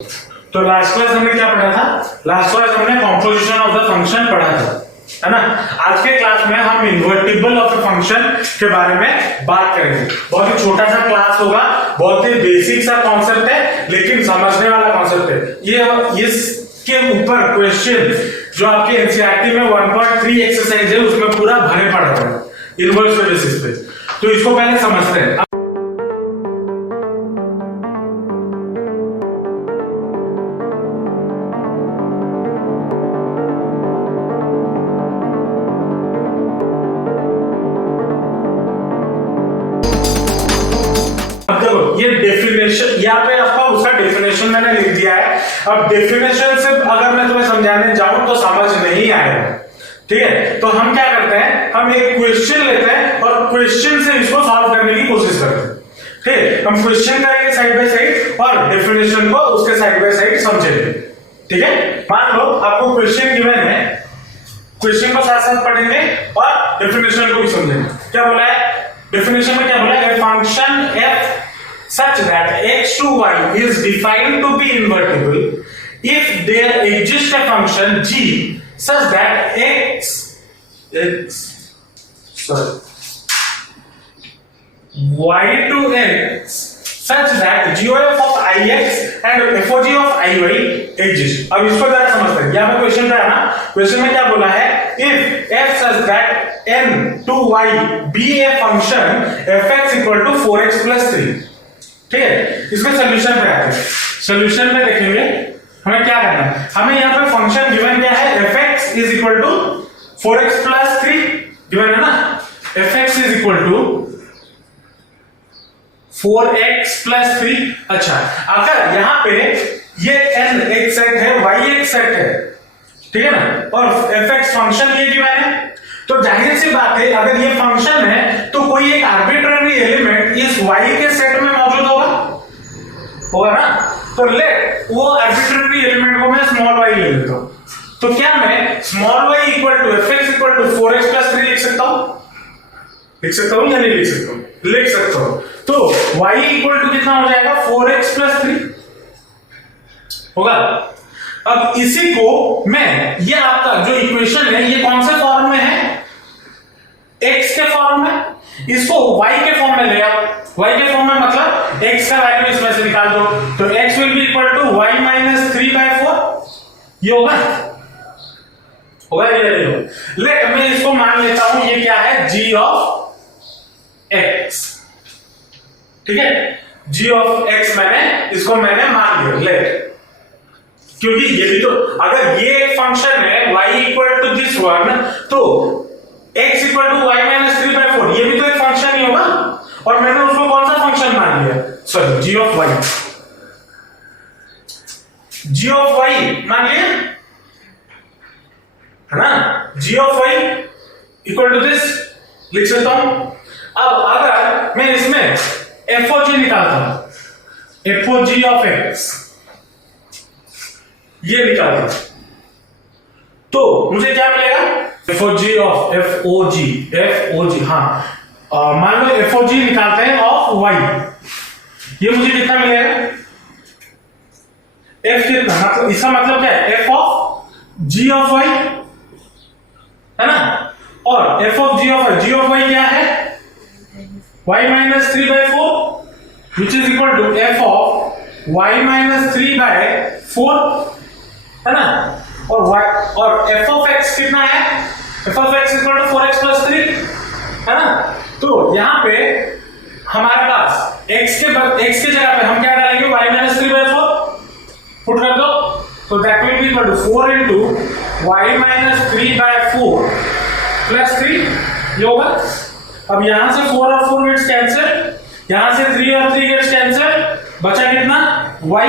तो last class हमने क्या पढ़ा था? लास्ट क्लास हमने कॉम्पोजिशन ऑफ द फंक्शन पढ़ा था, है ना। आज के क्लास में हम इन्वर्टिबल ऑफ द फंक्शन के बारे में बात करेंगे। बहुत ही छोटा सा क्लास होगा, बहुत ही बेसिक सा कॉन्सेप्ट है, लेकिन समझने वाला कॉन्सेप्ट है। ये इसके ऊपर क्वेश्चन जो आपके एनसीईआरटी में 1.3 एक्सरसाइज है उसमें पूरा भरे पड़ा हुआ है इन्वर्स के बेसिस पे। तो इसको पहले समझते हैं। ये डेफिनेशन यहाँ पे आपका उसका डेफिनेशन मैंने लिख दिया है। अब डेफिनेशन से अगर मैं तुम्हें समझाने जाऊं तो समझ नहीं आएगा, ठीक है। तो हम क्या करते हैं, हम एक क्वेश्चन लेते हैं और क्वेश्चन से इसको सॉल्व करने की कोशिश करते हैं, ठीक है। हम क्वेश्चन करेंगे साइड बाय साइड और डेफिनेशन को उसके साइड बाय साइड समझेंगे, ठीक है। मान लो आपको क्वेश्चन गिवन है, क्वेश्चन को साथ साथ पढ़ेंगे और डेफिनेशन को भी समझेंगे। क्या बोला है डेफिनेशन में? क्या बोला है? Function f such that x to y is defined to be invertible if there exists a function g such that y to x such that GOF of ix and FOG of iy exist। अब इसको जरा समझते हैं। यहाँ पे question है ना, question में क्या बोला है? if f such that n to y be a function fx equal to 4x plus 3, ठीक है। इसके सोल्यूशन पे आते हैं। सोल्यूशन में देखेंगे हमें क्या करना है। हमें यहाँ पे फंक्शन गिवन क्या है? fx is equal to 4x plus 3 given है ना। fx is equal to 4x plus 3। अच्छा, अगर यहाँ पे ये n एक सेट है, y एक सेट है, ठीक है ना, और fx फंक्शन ये गिवन है, तो जाहिर सी बात है अगर ये फंक्शन है तो कोई एक आर्बिट्ररी एलिमेंट इस y के सेट में मौजूद होगा ना। तो लेट वो आर्बिट्ररी एलिमेंट को मैं स्मॉल y ले लेता हूं। तो क्या मैं small y equal to fx equal to 4x plus 3 लिख सकता हूं? लिख सकता हूं या नहीं लिख सकता हूं? लिख सकता हूं। तो y इक्वल टू कितना हो जाएगा? 4x प्लस 3 होगा। अब इसी को मैं, ये आपका जो इक्वेशन है ये कौन से फॉर्म में है? x के फॉर्म में। इसको y के फॉर्म में ले आओ। y के फॉर्म में मतलब x का वैल्यू इसमें से निकाल दो, तो x will be equal to y minus 3/4। ये होगा ये लेट मैं इसको मान लेता हूं ये क्या है? g ऑफ x, ठीक है। g ऑफ x मैंने मान लिया लेट, क्योंकि ये भी तो, अगर ये एक फंक्शन है y equal to this one, तो x equal to y minus 3/4 ये भी तो एक फंक्शन ही होगा, और मैंने उसको कौन सा फंक्शन मान लिया? Sorry, g of y, g of y मान लिया है ना। g of y equal to this लिख सकता हूं। अब अगर मैं इसमें FOG निकालता हूं, FOG ऑफ x ये निकालता हूं, तो मुझे क्या मिलेगा? FOG ऑफ FOG हाँ, मान लो FOG निकालते हैं ऑफ y, ये मुझे कितना मिलेगा? f कितना, मतलब इसका मतलब क्या है? f of g of y है ना, और f of g of y क्या है? y minus 3/4 which is equal to f of y minus 3/4 है ना, और f ऑफ x कितना है? f of x equal to 4x plus 3 है ना। तो यहां पे हमारे पास x के जगह पे हम क्या डालेंगे? y माइनस 3/4 पुट कर दो, तो that will be equal to 4 into y minus 3/4 plus 3 ये होगा। अब यहां से 4 और 4 गेट्स कैंसिल, यहां से 3 और 3 गेट्स कैंसिल, बचा कितना? y।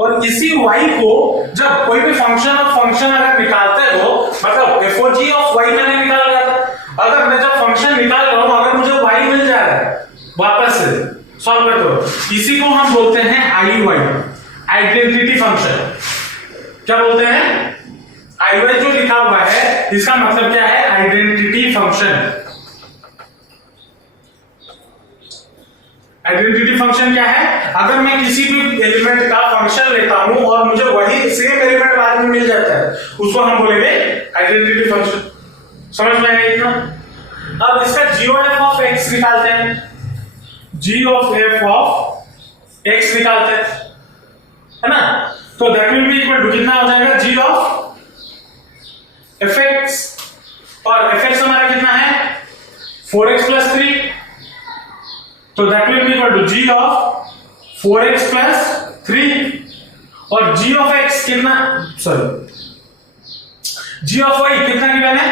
और इसी y को जब कोई भी फंक्शन अगर निकालते हो, मतलब FOG ऑफ y मैंने निकाल लिया था, अगर मैं जब फंक्शन निकाल रहा हूं, अगर मुझे y मिल जा रहा है वापस से सॉल्व कर दो, इसी को हम बोलते हैं IUI, आइडेंटिटी फंक्शन। क्या बोलते हैं? IUI जो लिखा हुआ है इसका मतलब क्या है? Identity function. आइडेंटिटी फंक्शन क्या है? अगर मैं किसी भी एलिमेंट का फंक्शन लेता हूं और मुझे वही सेम एलिमेंट बाद में मिल जाता है, उसको हम बोलेंगे आइडेंटिटी फंक्शन। समझ में आया इतना? अब इसका GOF ऑफ x निकालते हैं। GOF ऑफ x निकालते हैं, है ना? तो that will be equal to कितना हो जाएगा? G ऑफ fx, और fx हमारा कितना है? 4x प्लस 3, तो that will be equal to G of 4x plus 3, और G ऑफ x कितना, सॉरी G ऑफ y कितना गिवन है?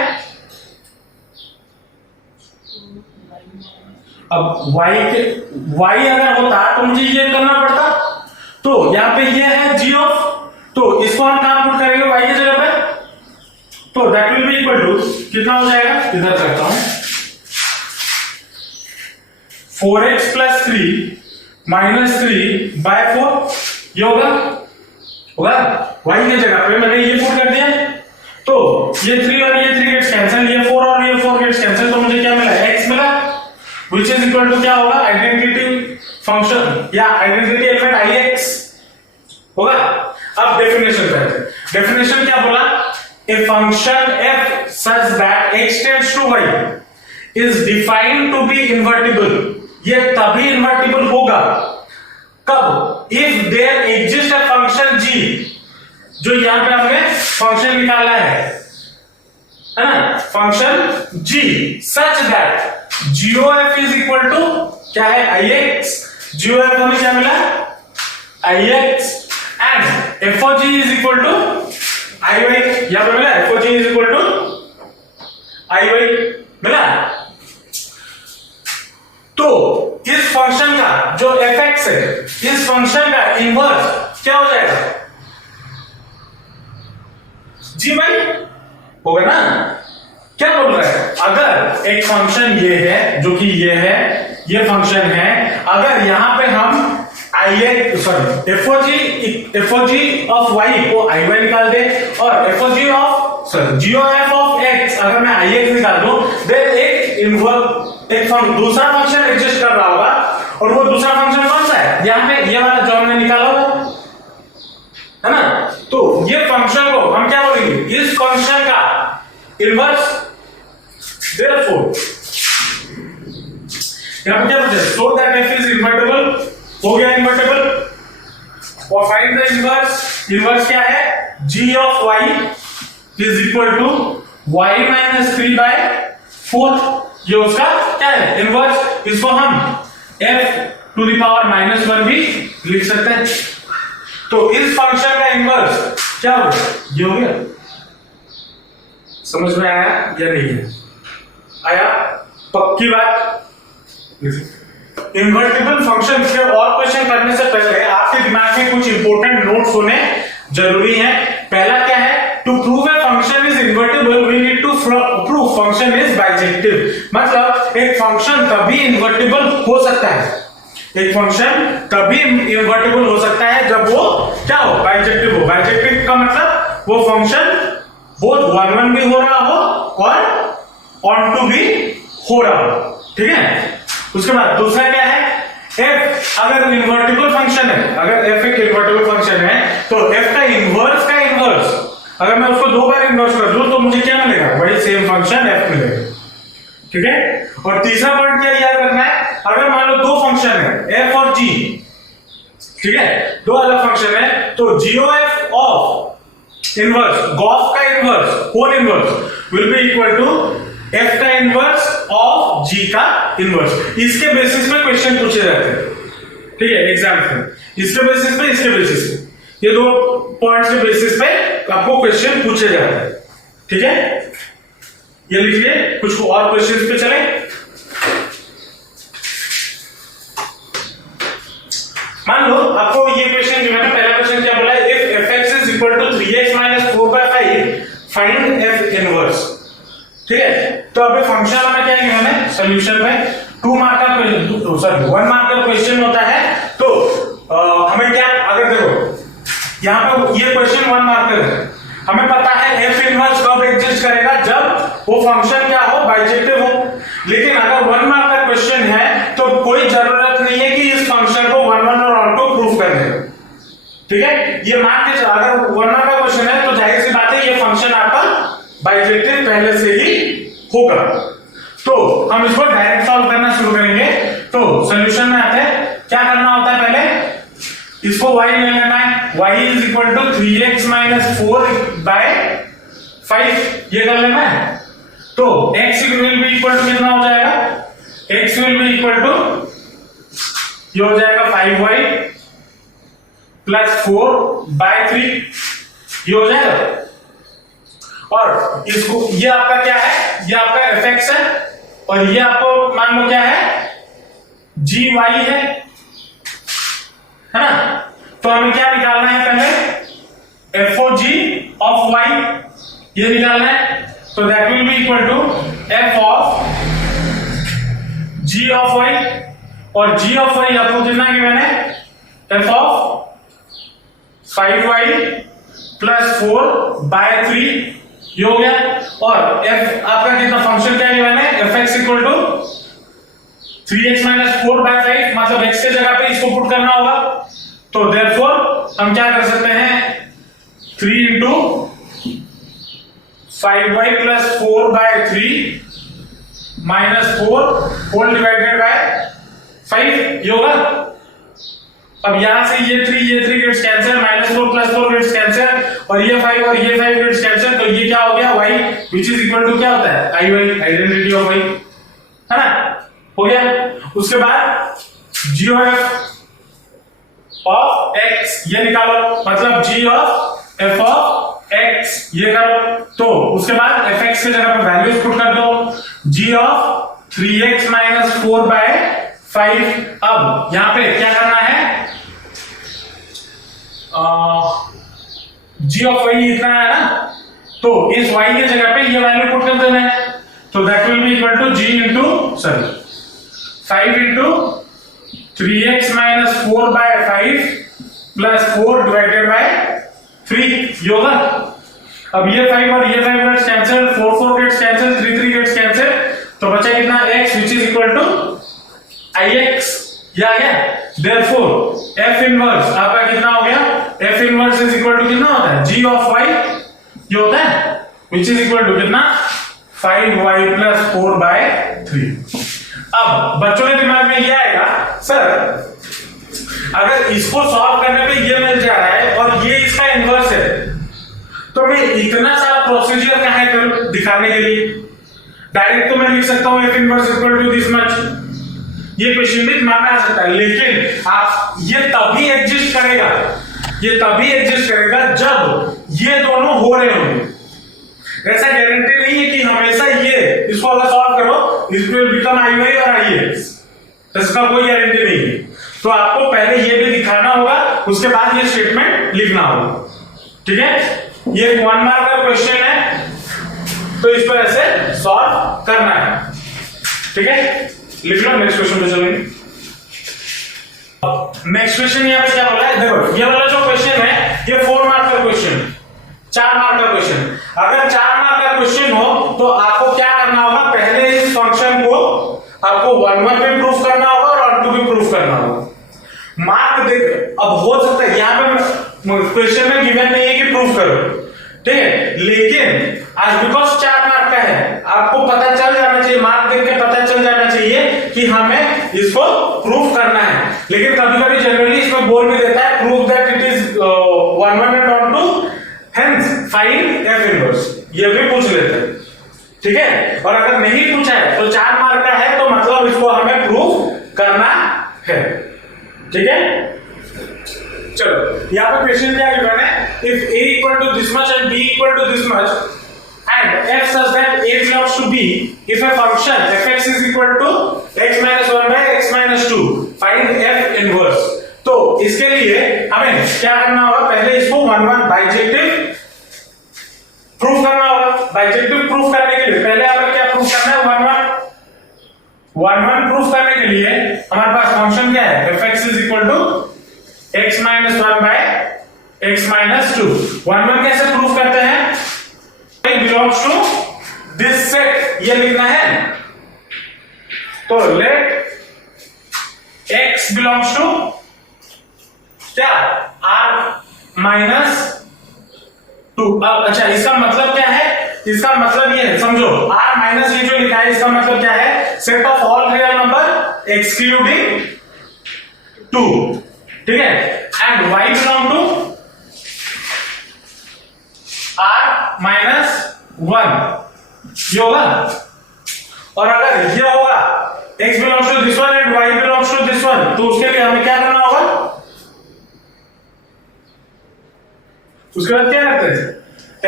अब y अगर होता तो मुझे ये करना पड़ता, तो यहां पे ये है G ऑफ, तो इसको हम कहां पुट करेंगे? y की जगह पे, तो that will be equal to कितना हो जाएगा? इधर करता हूं, 4x प्लस 3 माइनस 3 बाय 4, ये होगा y की जगह पे मैंने ये पुट कर दिया, तो ये 3 और ये 3 गेट्स कैंसिल, ये 4 और ये 4 गेट्स कैंसिल, तो मुझे क्या मिला? x मिला, which is equal to क्या होगा? आइडेंटिटी फंक्शन या आइडेंटिटी एलिमेंट ix होगा। अब डेफिनेशन करते हैं। डेफिनेशन क्या बोला? A function f such that x tends to y is defined to be invertible. ये तभी इन्वर्टिबल होगा कब? If there exists a function g, जो यहां पे हमने फंक्शन निकाला है ना, function g such that GOF is equal to क्या है? ix। GOF हमें क्या मिला? ix, and f of g is equal to iy, यहां पे मिला f of g is equal to iy मिला। तो इस फंक्शन का जो fx है, इस फंक्शन का इनवर्स क्या हो जाएगा? gy होगा ना? क्या बोल रहा है? अगर एक फंक्शन ये है, जो कि ये है, ये फंक्शन है, अगर यहां पे हम f of g of y को iy निकाल दे, और f of g of GOF of x अगर मैं ix निकाल दूं, देन एक दूसरा फंक्शन एग्जिस्ट कर रहा होगा, और वो दूसरा फंक्शन कौन सा है? यहां पे ये वाला जो हमने निकाला होगा, है ना? तो ये फंक्शन को हम क्या बोलेंगे? इस फंक्शन का इनवर्स। Therefore, यहां पे क्या बोलते हैं? So that f is invertible, हो गया इन्वर्टेबल, और फाइंड द इनवर्स। इनवर्स क्या है? G of y is equal to y minus 3 by 4, ये उसका क्या है? इनवर्स। इसको हम f to the power -1 भी लिख सकते हैं। तो इस फंक्शन का इनवर्स क्या होगा? ये हो गया। समझ में आया या नहीं है? आया? पक्की बात। इन्वर्टिबल फंक्शन के और क्वेश्चन करने से पहले आपके दिमाग में कुछ इंपॉर्टेंट नोट्स होने जरूरी हैं। पहला क्या है? To prove a function is invertible we need to prove function is bijective. मतलब एक फंक्शन तभी इन्वर्टिबल हो सकता है, एक फंक्शन तभी इन्वर्टिबल हो सकता है जब वो क्या हो? बाइजेक्टिव हो। बाइजेक्टिव का मतलब वो फंक्शन बोथ 1-1 भी हो रहा हो और ऑन टू भी हो रहा हो। ठीक है? उसके बाद दूसरा क्या है? f अगर इन्वर्टिबल फंक्शन है, अगर f एक इन्वर्टिबल फंक्शन है, तो f का इनवर्स अगर मैं उसको 2 बार इन्वर्स कर दूं तो मुझे क्या मिलेगा? वही सेम फंक्शन f मिलेगा। ठीक है? और तीसरा पॉइंट क्या याद रखना है? अगर मान लो 2 फंक्शन है f और g, ठीक है, 2 अलग फंक्शन है, तो GOF ऑफ इनवर्स, गॉफ का inverse, whole inverse will be equal to f का इनवर्स ऑफ g का इनवर्स। इसके बेसिस पे क्वेश्चन पूछे जाते हैं। ठीक है? एग्जाम में इसके बेसिस पे, इसके बेसिस पे, ये 2 पॉइंट्स के बेसिस पे आपको क्वेश्चन पूछे जाते हैं। ठीक है? ये लिखिए। कुछ और क्वेश्चंस पे चलें। मान लो आपको ये क्वेश्चन जो है ना, पहला क्वेश्चन क्या बोला है? If fx is equal to 3x - 4/5 find f inverse. ठीक है? तो अभी फंक्शन हमें क्या गिवन है? सॉल्यूशन में 2 मार्क का क्वेश्चन, सॉरी 1 मार्क का क्वेश्चन होता है। तो हमें क्या, अगर देखो यहां पे ये क्वेश्चन 1 मार्क का है, हमें पता है f इनवर्स कब एग्जिस्ट करेगा? जब वो फंक्शन क्या हो? बाइजेक्टिव हो। लेकिन अगर 1 मार्क का क्वेश्चन है तो कोई जरूरत नहीं है कि ठीक है, ये मान के चलो अगर 1 नंबर का क्वेश्चन है तो जाहिर सी बात है ये फंक्शन आपका बाइजेक्टिव पहले से ही होगा। तो हम इसको डायरेक्ट सॉल्व करना शुरू करेंगे। तो सॉल्यूशन में आते हैं, क्या करना होता है, पहले इसको y ले लेना है, y is equal to 3x minus 4 by 5 ये कर लेना है। तो x will be equal to कितना हो जाएगा, x will be equal to ये हो जाएगा 5y प्लस 4 बाय 3 ये हो जाएगा। और इसको ये आपका क्या है, ये आपका fx है और ये आपको मान लो क्या है, gy है ना। तो हमें क्या निकालना है, पहले f(g) ऑफ y ये निकालना है। तो that will be equal to f of g of y, और g ऑफ y आपको कितना गिवन है, f of 5y plus 4 by 3 ये हो गया। और f आपका कितना फंक्शन क्या गिवन है, fx equal to 3x minus 4 by 5, मतलब x के जगह पे इसको पुट करना होगा। तो देयरफॉर हम क्या कर सकते हैं, 3 into 5y plus 4 by 3 minus 4 whole divided by 5 ये होगा। अब यहां से ये 3 gets cancel, minus 4 plus 4 gets cancel, और ये 5 और ये 5 गेट्स कैंसिल। तो ये क्या हो गया, y which is equal to क्या होता है, iy, आइडेंटिटी ऑफ y, है ना, हो गया। उसके बाद g ऑफ x ये निकालो, मतलब g of f of x ये करो। तो उसके बाद fx की जगह पर वैल्यूज पुट कर दो, g of 3x minus 4 by 5। अब यहां पे क्या करना है, g ऑफ y इतना है ना, तो इस y की जगह पे ये वैल्यू पुट कर देना है। तो that will be equal to g into 5 into 3x minus 4 by 5 plus 4 divided by 3 होगा। अब ये 5 और ये 5 gets cancel, 4 gets cancel, 3 gets cancel, तो बचा कितना, x which is equal to ix ये आ गया। देयरफॉर f इनवर्स आपका कितना हो गया, f inverse is equal to कितना होता है, g ऑफ y ये होता है विच इज इक्वल टू कितना, 5y प्लस 4 बाय 3। अब बच्चों के दिमाग में ये आएगा, सर अगर इसको सॉल्व करने पे ये मिल जा रहा है और ये इसका इनवर्स है, तो मैं इतना सारा प्रोसीजर कहां करूं दिखाने के लिए, डायरेक्ट तो मैं लिख सकता हूं f inverse equal to this much, ये क्वेश्चन भी दिमाग में आ सकता है। लेकिन आप ये तभी एग्जिस्ट करेगा, ये तभी एग्जिस्ट करेगा जब ये दोनों हो रहे होंगे। ऐसा गारंटी नहीं है कि हमेशा ये इसको अगर सॉल्व करो इट विल बिकम iy और ix, इसका कोई गारंटी नहीं है। तो आपको पहले ये भी दिखाना होगा, उसके बाद ये स्टेटमेंट लिखना होगा, ठीक है। ये 1 मार्क का क्वेश्चन है, तो इस पर ऐसे सॉल्व करना है, ठीक है। लिख लो, नेक्स्ट क्वेश्चन पे चलेंगे। नेक्स्ट क्वेश्चन यहाँ पे क्या बोला है, देखो ये वाला जो क्वेश्चन है ये 4 मार्क का क्वेश्चन, 4 मार्क का क्वेश्चन। अगर 4 मार्क का क्वेश्चन हो तो आपको क्या करना होगा, पहले इस फंक्शन को आपको 1 पे प्रूफ करना होगा और 2 पे प्रूफ करना होगा। मार्क देख, अब हो सकता है यहाँ पे क्वेश्चन में गिवन नहीं है कि प्रूफ करो, ठीक है, लेकिन आज बिकॉज 4 मार्क का है आपको पता चल जाना चाहिए, मार्क देख के पता चल जाना चाहिए कि हमें इसको प्रूफ करना है। लेकिन कभी कभी जनरली इसमें बोल भी देता है proof that it is 1 and 2 hence find f inverse, ये भी पूछ लेते हैं, ठीक है। और अगर नहीं पूछा है तो 4 मार्क का है, तो मतलब इसको हमें प्रूफ करना है, ठीक है। चलो यहाँ पे क्वेश्चन क्या गिवन है, if a equal to this much and b equal to this much and f such that a belongs to b, if a function fx is equal to x minus 1 by x minus 2, find f inverse। तो इसके लिए हमें क्या करना होगा, पहले इसको 1 bijective proof करना होगा। बाइजेक्टिव प्रूफ करने के लिए पहले हमें क्या प्रूफ करना है, 1 प्रूफ करने के लिए हमारे पास फंक्शन क्या है, fx is equal to x minus 1 by x minus 2। 1 कैसे प्रूफ करते हैं, बिलोंग्स टू दिस सेट ये लिखना है। तो लेट x बिलोंग्स टू क्या, R -2। अब अच्छा, इसका मतलब क्या है? इसका मतलब ये है, समझो r माइनस ये जो लिखा है इसका मतलब क्या है? Set of all real number excluding 2, ठीक है। And y belong to r minus 1, ये होगा। और अगर ये होगा x belongs to this one and y belongs to this one, तो उसके लिए हमें क्या करना होगा? उसके बाद क्या करते हैं?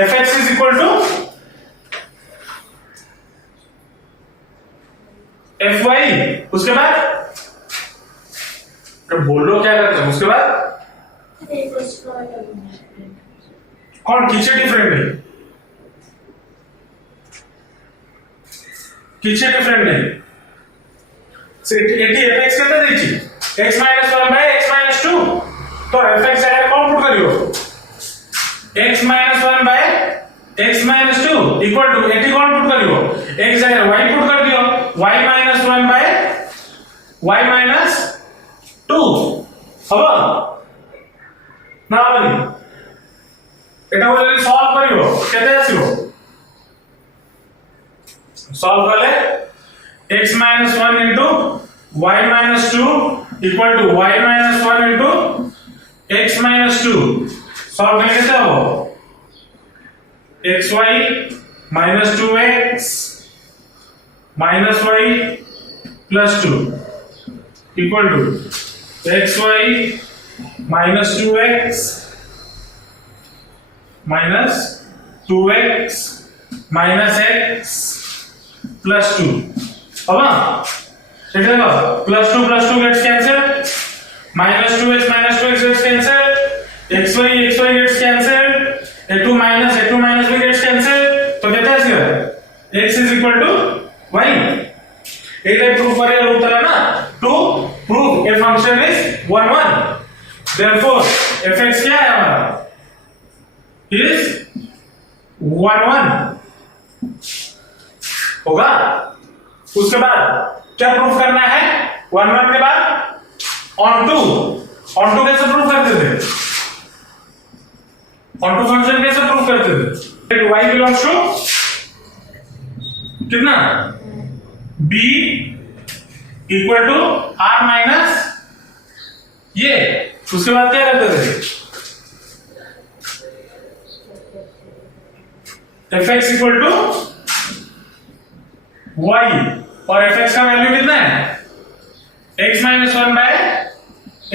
fx is equal to fy, उसके बाद बोलो क्या करते हैं उसके बाद? कौन किसे डिफरेंट है? किसे डिफरेंट है? एटी fx कहते देखिए x minus 1 by x minus 2, तो fx जाएगा कौन पुट करियो? x minus 1 by x minus 2 equal to एटी कौन पुट करियो? x जाएगा y पुट कर दियो, y minus 1 by y minus 2 हबो ना बनी। এটা বলে সলভ করিব কেতে আসিব? সলভ করলে x minus 1 into y minus 2 equal to y minus 1 into x minus 2, solve करके क्या हो? xy minus 2x minus y plus 2 equal to xy minus 2x minus 2x minus x plus 2, अब देखो plus 2 gets cancelled, minus 2x gets cancelled, xy gets cancelled, a2 minus भी gets cancelled, तो कितना आएगा? x is equal to y। इधर proof करें उत्तर है ना, to prove a function is 1 1, therefore fx क्या है हमारा? is 1 1 होगा। उसके बाद क्या प्रूफ करना है? 1 1 के बाद on 2 कैसे प्रूफ करते थे? on 2 फंक्शन कैसे प्रूफ करते थे? y बिलोंग्स टू कितना? b equal to r minus ये, उसके बाद क्या करते थे? fx इक्वल टू y, और fx का वैल्यू कितना है? x minus 1 by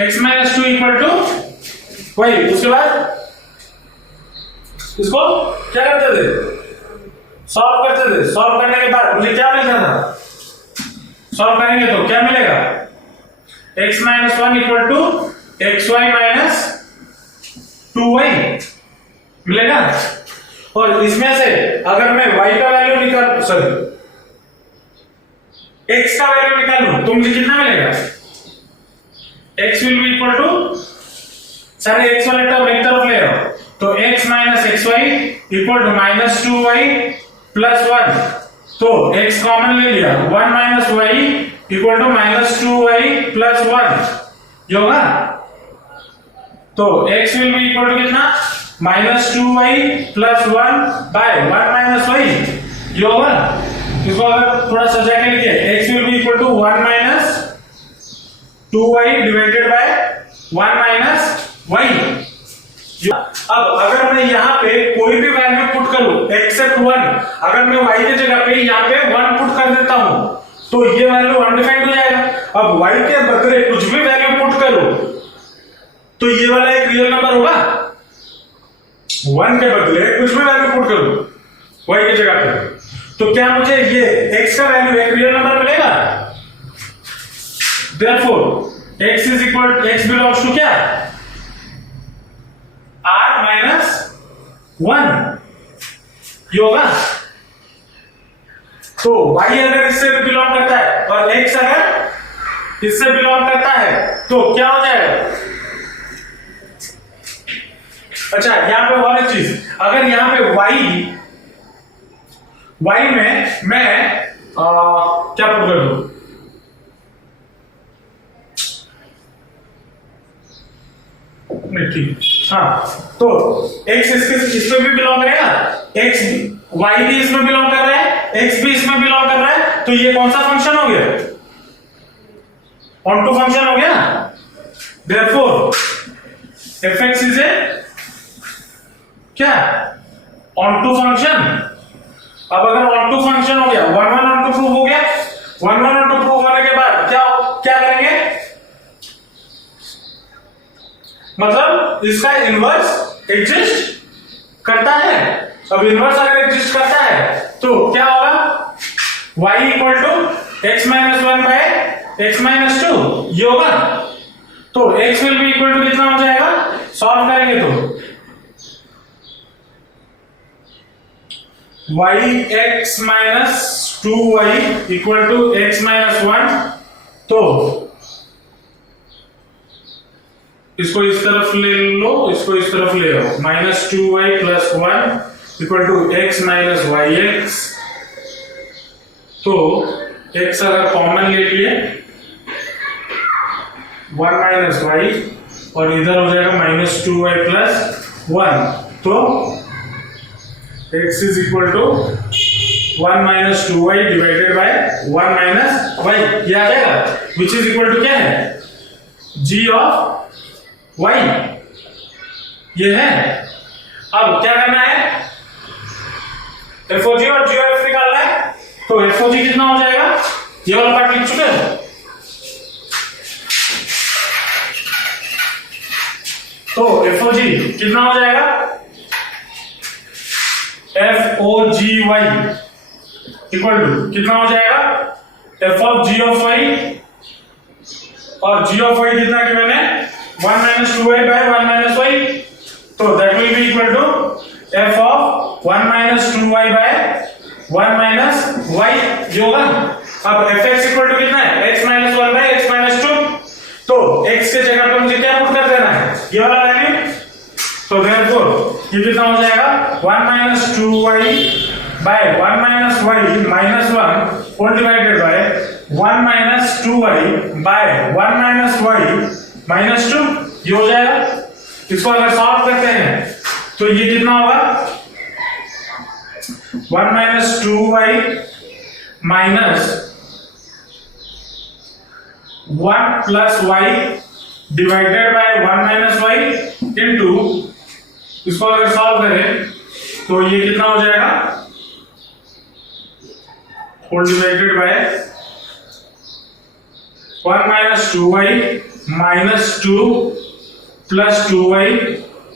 x minus 2 equal to y। उसके बाद इसको क्या करते थे? सॉल्व करते थे। सॉल्व करने के बाद मुझे क्या मिलता था? सॉल्व करेंगे तो क्या मिलेगा? x minus 1 equal to xy minus 2y मिलेगा। और इसमें से अगर मैं y का वैल्यू निकाल x का वैल्यू निकालूं तो मुझे कितना मिलेगा? x will be equal to, सारे x वाले टर्म एक तरफ ले आओ, तो x minus xy equal to minus 2y plus 1, तो x कॉमन ले लिया, 1 minus y equal to minus 2y plus 1, ये होगा। तो x will be equal to कितना? minus 2y plus 1 by 1 minus y, ये होगा। इसको अगर थोड़ा सजा के लिखिए, x will be equal to 1 minus 2y divided by 1 minus y। अब अगर मैं यहाँ पे कोई भी वैल्यू पुट करूं एक्सेप्ट 1, अगर मैं y की जगह पे यहाँ पे 1 पुट कर देता हूं तो ये वैल्यू अनडिफाइंड हो जाएगा। अब y के बदले कुछ भी वैल्यू पुट करो तो ये वाला एक रियल नंबर होगा। 1 के बदले कुछ भी वैल्यू पुट करो y की जगह पे, तो क्या मुझे ये x का वैल्यू एक रियल नंबर मिलेगा? Therefore x is equal to x belongs to क्या? r minus 1, ये होगा। तो y अगर इससे बिलोंग करता है और x अगर इससे बिलोंग करता है तो क्या हो जाएगा? अच्छा, यहां पे और एक चीज, अगर यहां पे y में मैं क्या पुट कर दूं? नहीं ठीक, हाँ, तो x इसमें भी बिलोंग करेगा, x y भी इसमें बिलोंग कर रहा है, x भी इसमें बिलोंग कर रहा है, तो ये कौन सा फंक्शन हो गया? ऑन टू फंक्शन हो गया। देयरफॉर fx इज ए क्या? Onto function. अब अगर ऑन टू फंक्शन हो गया, one one onto prove हो गया, one one onto prove होने के बाद क्या क्या करेंगे? मतलब इसका इनवर्स एग्जिस्ट करता है। अब इनवर्स अगर एग्जिस्ट करता है तो क्या होगा? y equal to x minus one by x minus two, ये होगा। तो x will be equal to कितना हो जाएगा? सॉल्व करेंगे तो y x minus 2y equal to x minus 1। तो इसको इस तरफ ले लो, इसको इस तरफ ले लो, minus 2y plus 1 equal to x minus y x. तो x अगर कॉमन ले लिए 1 माइनस वाई और इधर हो जाएगा माइनस 2y प्लस 1। तो x is equal to 1 minus 2y divided by 1 minus y, ये आ जाएगा, विच इज इक्वल टू क्या है? g ऑफ y, ये है। अब क्या करना है? FOG और GOF निकालना है। तो FOG कितना हो जाएगा? ये वाला पार्ट लिख चुके हैं। तो FOG कितना हो जाएगा? FOGY इक्वल टू कितना हो जाएगा? f of g of y और g ऑफ y कितना कि मैंने 1 minus 2y by 1 minus y, तो that will be equal to f of 1 minus 2y by 1 minus y, जो होगा। अब fx इक्वल टू कितना है? x minus 1 by x minus 2। तो x के जगह पे मुझे क्या पुट कर देना है? ये वाला वैल्यू। तो therefore ये कितना हो जाएगा? 1 minus 2y by 1 minus y minus 1 whole divided by 1 minus 2y by 1 minus y minus 2, ये हो जाएगा। इसको अगर सॉल्व करते हैं तो ये कितना होगा? 1 minus 2y minus 1 plus y divided by 1 minus y into, इसको अगर सॉल्व करें तो ये कितना हो जाएगा? Whole divided by 1 minus 2y minus 2 plus 2y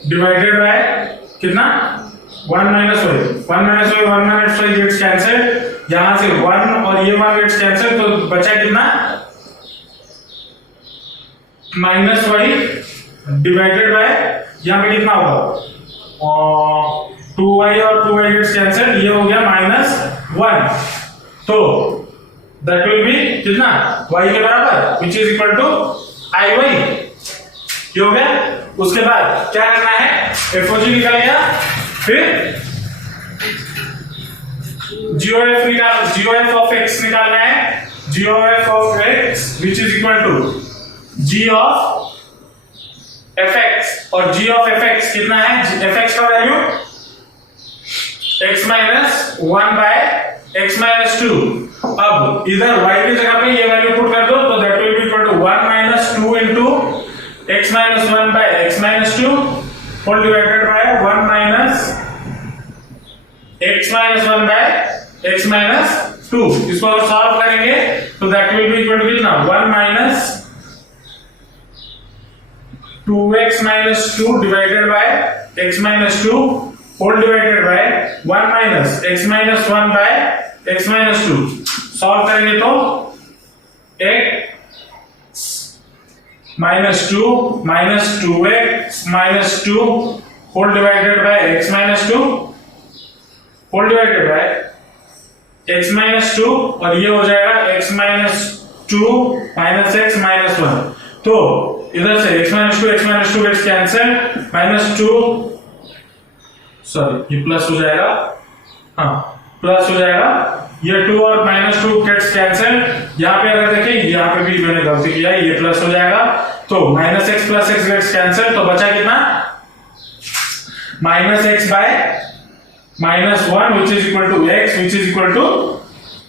divided by कितना? 1 minus y, 1 minus y, 1 minus y gets cancelled, यहां से 1 और ये 1 gets cancelled, तो बचा कितना? minus y divided by, यहां पे कितना होगा? 2y और 2y gets cancelled, ये हो गया -1। तो that will be कितना? y के बराबर, which is equal to iy, ये हो गया। उसके बाद क्या करना है? FOG निकल गया, फिर GOF of x निकालना है। GOF of x which is equal to g of fx, और g of fx कितना है? fx का value x minus 1 by x minus 2। अब इधर y की जगह पे ये वैल्यू पुट कर दो, तो that will be equal to 1 minus 2 into x minus 1 by x minus 2 whole divided by 1 minus x minus 1 by x minus 2। इसको अगर सॉल्व करेंगे तो that will be equal to कितना? 1 minus 2x minus 2 divided by x minus 2 whole divided by 1 minus x minus 1 by x minus 2। Solve करेंगे तो x minus 2 minus 2x minus 2 whole divided by x minus 2 whole divided by x minus 2, और ये हो जाएगा x minus 2 minus x minus 1। तो इधर से x minus 2 gets cancelled, -2, sorry ये प्लस हो जाएगा, हाँ प्लस हो जाएगा, ये 2 और -2 gets cancelled। यहाँ पे अगर देखें, यहाँ पे भी मैंने गलती किया है, ये प्लस हो जाएगा, तो -x plus x gets cancelled, तो बचा कितना? Minus x by minus 1 which is equal to x which is equal to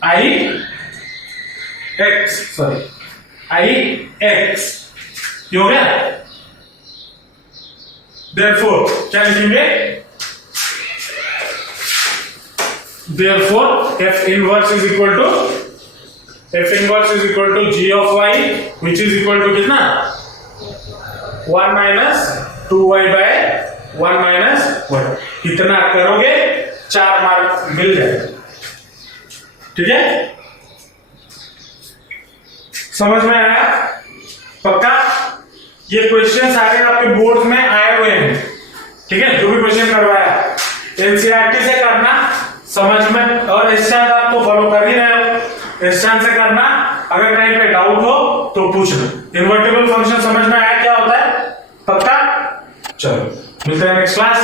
I x, sorry I x. ये हो गया। देयरफॉर क्या लिखेंगे? Therefore f inverse is equal to g of y which is equal to कितना? 1 minus 2y bye 1 minus 1। इतना करोगे 4 mark मिल जाएगा। ठीक है, समझ में आया? पक्का? ये क्वेश्चन सारे आपके बोर्ड में आए हुए हैं। ठीक है, जो भी क्वेश्चन करवाया एनसीईआरटी से करना समझ में, और इस साल आप तो फॉलो कर ही रहे हो, इस साल से करना। अगर कहीं पे डाउट हो तो पूछना। इन्वर्टिबल फंक्शन समझ में आया क्या होता है? पक्का? चलो मिलते हैं नेक्स्ट क्लास।